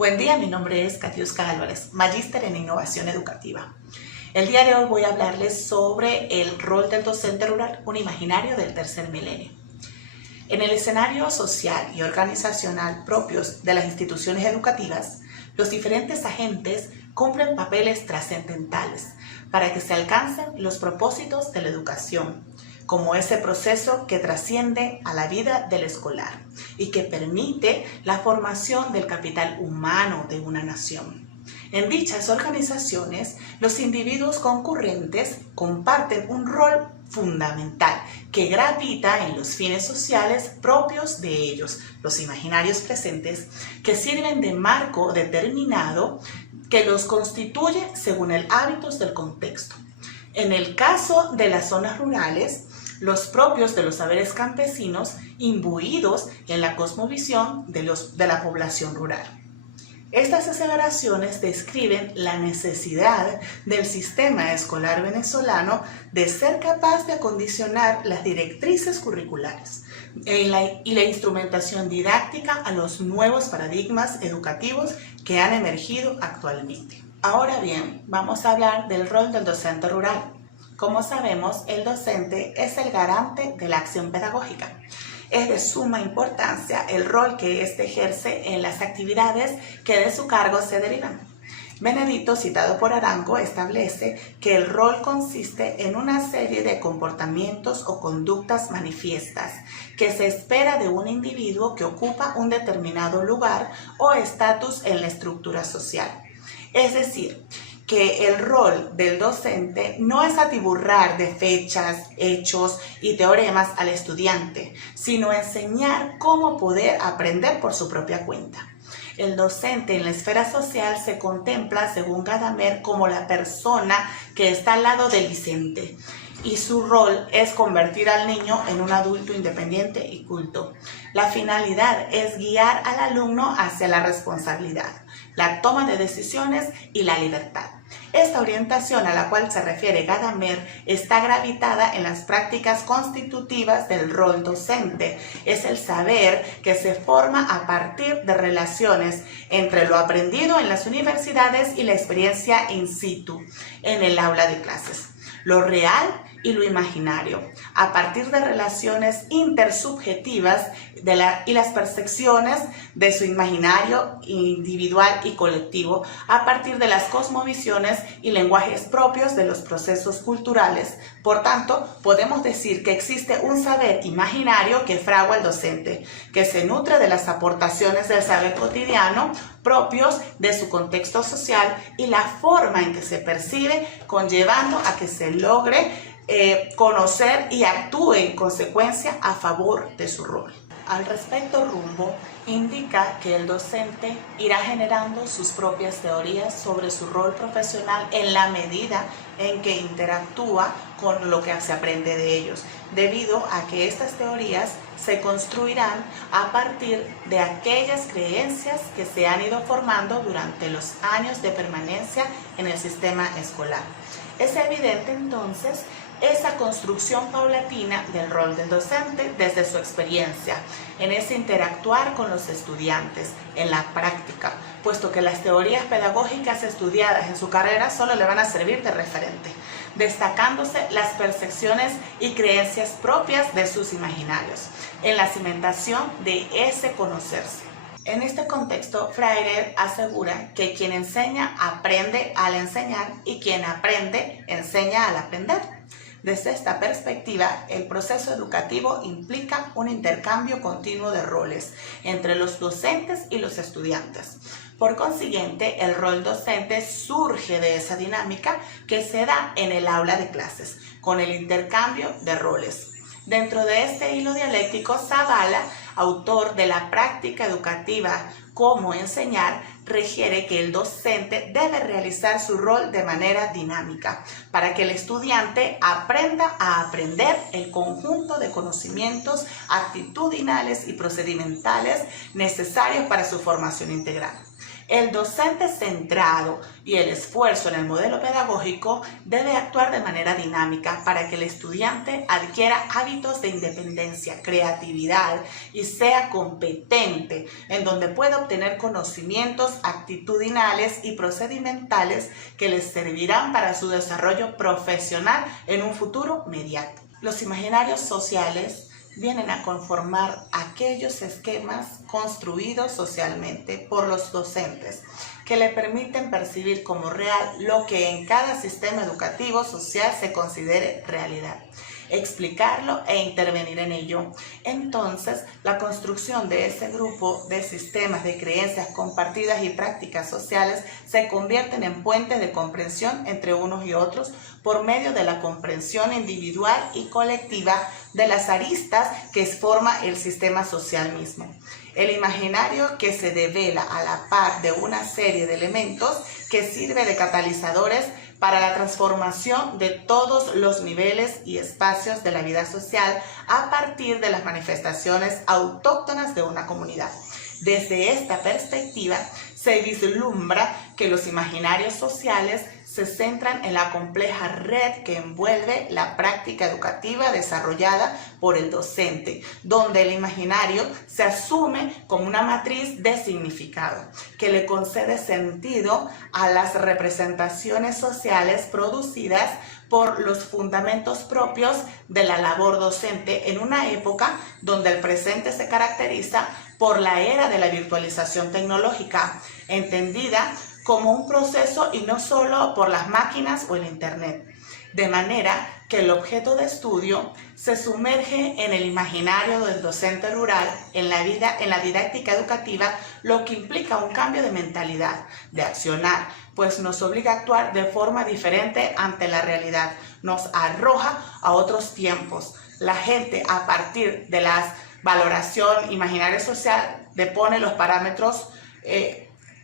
Buen día, mi nombre es Katiuska Álvarez, magíster en innovación educativa. El día de hoy voy a hablarles sobre el rol del docente rural, un imaginario del tercer milenio. En el escenario social y organizacional propios de las instituciones educativas, los diferentes agentes cumplen papeles trascendentales para que se alcancen los propósitos de la educación, como ese proceso que trasciende a la vida del escolar y que permite la formación del capital humano de una nación. En dichas organizaciones, los individuos concurrentes comparten un rol fundamental que gravita en los fines sociales propios de ellos, los imaginarios presentes, que sirven de marco determinado que los constituye según el hábitos del contexto. En el caso de las zonas rurales, los propios de los saberes campesinos imbuidos en la cosmovisión de la población rural. Estas aseveraciones describen la necesidad del sistema escolar venezolano de ser capaz de acondicionar las directrices curriculares y la instrumentación didáctica a los nuevos paradigmas educativos que han emergido actualmente. Ahora bien, vamos a hablar del rol del docente rural. Como sabemos, el docente es el garante de la acción pedagógica. Es de suma importancia el rol que éste ejerce en las actividades que de su cargo se derivan. Benedito, citado por Arango, establece que el rol consiste en una serie de comportamientos o conductas manifiestas que se espera de un individuo que ocupa un determinado lugar o estatus en la estructura social. Es decir, que el rol del docente no es atiburrar de fechas, hechos y teoremas al estudiante, sino enseñar cómo poder aprender por su propia cuenta. El docente en la esfera social se contempla, según Gadamer, como la persona que está al lado del Vicente, y su rol es convertir al niño en un adulto independiente y culto. La finalidad es guiar al alumno hacia la responsabilidad, la toma de decisiones y la libertad. Esta orientación a la cual se refiere Gadamer está gravitada en las prácticas constitutivas del rol docente. Es el saber que se forma a partir de relaciones entre lo aprendido en las universidades y la experiencia in situ, en el aula de clases. Lo real y lo imaginario, a partir de relaciones intersubjetivas y las percepciones de su imaginario individual y colectivo, a partir de las cosmovisiones y lenguajes propios de los procesos culturales. Por tanto, podemos decir que existe un saber imaginario que fragua el docente, que se nutre de las aportaciones del saber cotidiano propios de su contexto social y la forma en que se percibe, conllevando a que se logre conocer y actúe en consecuencia a favor de su rol. Al respecto, Rumbo indica que el docente irá generando sus propias teorías sobre su rol profesional en la medida en que interactúa con lo que se aprende de ellos, debido a que estas teorías se construirán a partir de aquellas creencias que se han ido formando durante los años de permanencia en el sistema escolar. Es evidente entonces esa construcción paulatina del rol del docente desde su experiencia, en ese interactuar con los estudiantes, en la práctica, puesto que las teorías pedagógicas estudiadas en su carrera solo le van a servir de referente, destacándose las percepciones y creencias propias de sus imaginarios, en la cimentación de ese conocerse. En este contexto, Freire asegura que quien enseña aprende al enseñar y quien aprende enseña al aprender. Desde esta perspectiva, el proceso educativo implica un intercambio continuo de roles entre los docentes y los estudiantes. Por consiguiente, el rol docente surge de esa dinámica que se da en el aula de clases, con el intercambio de roles. Dentro de este hilo dialéctico, Zavala, autor de La práctica educativa, cómo enseñar, refiere que el docente debe realizar su rol de manera dinámica para que el estudiante aprenda a aprender el conjunto de conocimientos actitudinales y procedimentales necesarios para su formación integral. El docente centrado y el esfuerzo en el modelo pedagógico debe actuar de manera dinámica para que el estudiante adquiera hábitos de independencia, creatividad y sea competente, en donde pueda obtener conocimientos actitudinales y procedimentales que les servirán para su desarrollo profesional en un futuro inmediato. Los imaginarios sociales vienen a conformar aquellos esquemas construidos socialmente por los docentes que le permiten percibir como real lo que en cada sistema educativo social se considere realidad, explicarlo e intervenir en ello. Entonces, la construcción de ese grupo de sistemas de creencias compartidas y prácticas sociales se convierten en puentes de comprensión entre unos y otros por medio de la comprensión individual y colectiva de las aristas que forma el sistema social mismo. El imaginario que se devela a la par de una serie de elementos que sirve de catalizadores para la transformación de todos los niveles y espacios de la vida social a partir de las manifestaciones autóctonas de una comunidad. Desde esta perspectiva, se vislumbra que los imaginarios sociales se centran en la compleja red que envuelve la práctica educativa desarrollada por el docente, donde el imaginario se asume como una matriz de significado que le concede sentido a las representaciones sociales producidas por los fundamentos propios de la labor docente en una época donde el presente se caracteriza por la era de la virtualización tecnológica, entendida como un proceso y no solo por las máquinas o el internet, de manera que el objeto de estudio se sumerge en el imaginario del docente rural, en la didáctica educativa, lo que implica un cambio de mentalidad, de accionar, pues nos obliga a actuar de forma diferente ante la realidad, nos arroja a otros tiempos. La gente, a partir de la valoración imaginaria social, depone los parámetros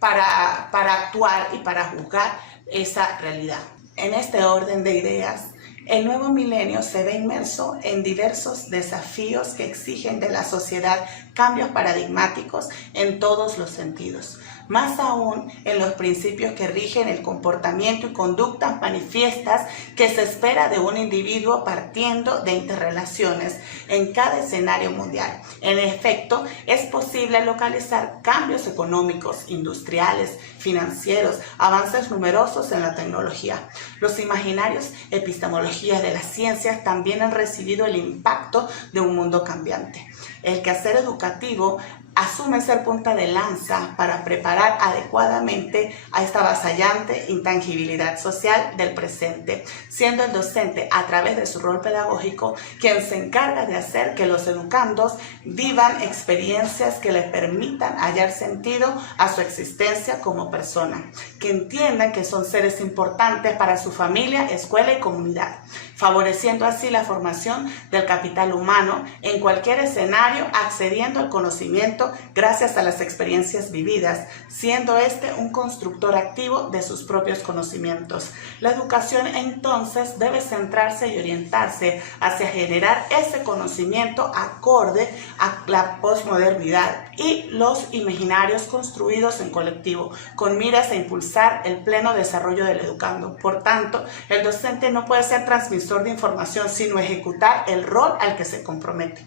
para actuar y para juzgar esa realidad. En este orden de ideas, el nuevo milenio se ve inmerso en diversos desafíos que exigen de la sociedad cambios paradigmáticos en todos los sentidos, más aún en los principios que rigen el comportamiento y conductas manifiestas que se espera de un individuo partiendo de interrelaciones en cada escenario mundial. En efecto, es posible localizar cambios económicos, industriales, financieros, avances numerosos en la tecnología. Los imaginarios epistemologías de las ciencias también han recibido el impacto de un mundo cambiante. El quehacer educativo asume ser punta de lanza para preparar adecuadamente a esta avasallante intangibilidad social del presente, siendo el docente, a través de su rol pedagógico, quien se encarga de hacer que los educandos vivan experiencias que les permitan hallar sentido a su existencia como persona, que entiendan que son seres importantes para su familia, escuela y comunidad, favoreciendo así la formación del capital humano en cualquier escenario, accediendo al conocimiento gracias a las experiencias vividas, siendo este un constructor activo de sus propios conocimientos. La educación entonces debe centrarse y orientarse hacia generar ese conocimiento acorde a la posmodernidad y los imaginarios construidos en colectivo, con miras a impulsar el pleno desarrollo del educando. Por tanto, el docente no puede ser transmisor de información, sino ejecutar el rol al que se compromete.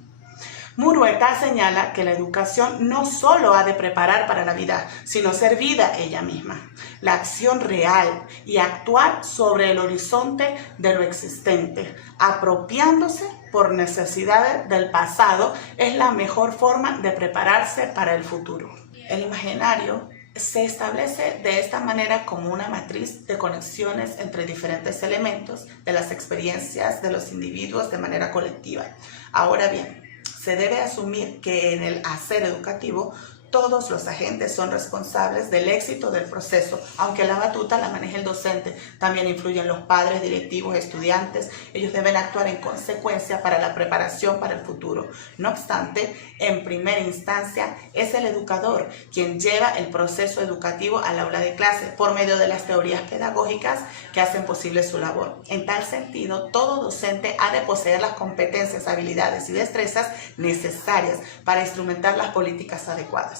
Murueta señala que la educación no solo ha de preparar para la vida, sino ser vida ella misma, la acción real y actuar sobre el horizonte de lo existente, apropiándose por necesidades del pasado, es la mejor forma de prepararse para el futuro. El imaginario se establece de esta manera como una matriz de conexiones entre diferentes elementos de las experiencias de los individuos de manera colectiva. Ahora bien, se debe asumir que en el hacer educativo todos los agentes son responsables del éxito del proceso, aunque la batuta la maneje el docente. También influyen los padres, directivos, estudiantes. Ellos deben actuar en consecuencia para la preparación para el futuro. No obstante, en primera instancia es el educador quien lleva el proceso educativo al aula de clase por medio de las teorías pedagógicas que hacen posible su labor. En tal sentido, todo docente ha de poseer las competencias, habilidades y destrezas necesarias para instrumentar las políticas adecuadas.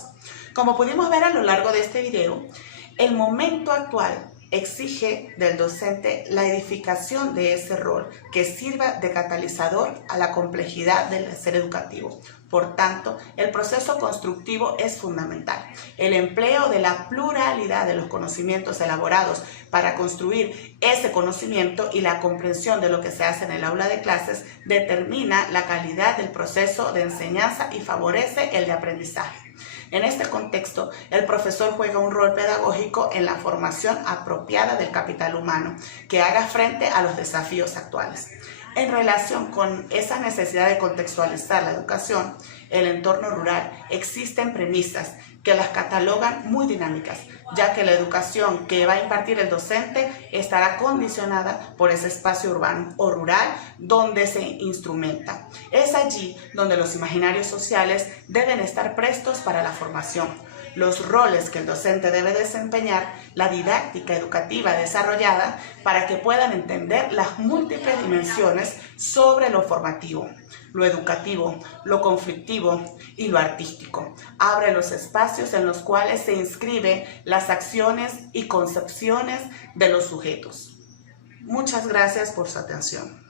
Como pudimos ver a lo largo de este video, el momento actual exige del docente la edificación de ese rol que sirva de catalizador a la complejidad del ser educativo. Por tanto, el proceso constructivo es fundamental. El empleo de la pluralidad de los conocimientos elaborados para construir ese conocimiento y la comprensión de lo que se hace en el aula de clases determina la calidad del proceso de enseñanza y favorece el de aprendizaje. En este contexto, el profesor juega un rol pedagógico en la formación apropiada del capital humano que haga frente a los desafíos actuales. En relación con esa necesidad de contextualizar la educación, el entorno rural, existen premisas que las catalogan muy dinámicas, ya que la educación que va a impartir el docente estará condicionada por ese espacio urbano o rural donde se instrumenta. Es allí donde los imaginarios sociales deben estar prestos para la formación, los roles que el docente debe desempeñar, la didáctica educativa desarrollada para que puedan entender las múltiples dimensiones sobre lo formativo, lo educativo, lo conflictivo y lo artístico. Abre los espacios en los cuales se inscriben las acciones y concepciones de los sujetos. Muchas gracias por su atención.